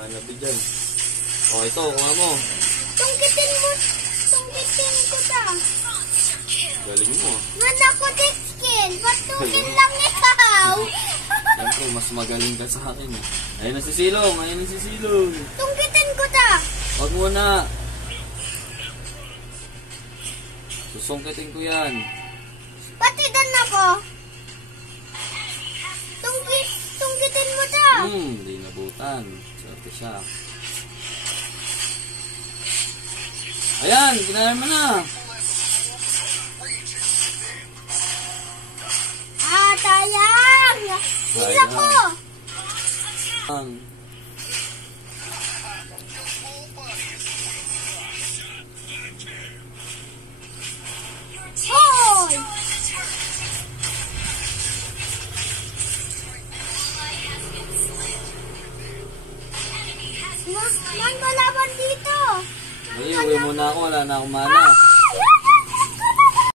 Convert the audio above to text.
Hanabi dyan. O, ito, kuha mo. Tungkitin mo. Tungkitin ko ta. Galing mo. Wala ko tikin. Patukin lang ikaw. Siyempre, mas magaling ka sa akin. Ayun na si Silong. Ayun na si Silong. Tungkitin ko ta. Wag muna. Susungkitin ko yan. Patigan ako. Tungkitin mo ta. Hindi nabutan. Swerte siya. Ayan, kinayan mo na. Sayang. Isa ko. Hoy! Man, malaban dito. Ay, uwi muna ako. Wala na akong mana.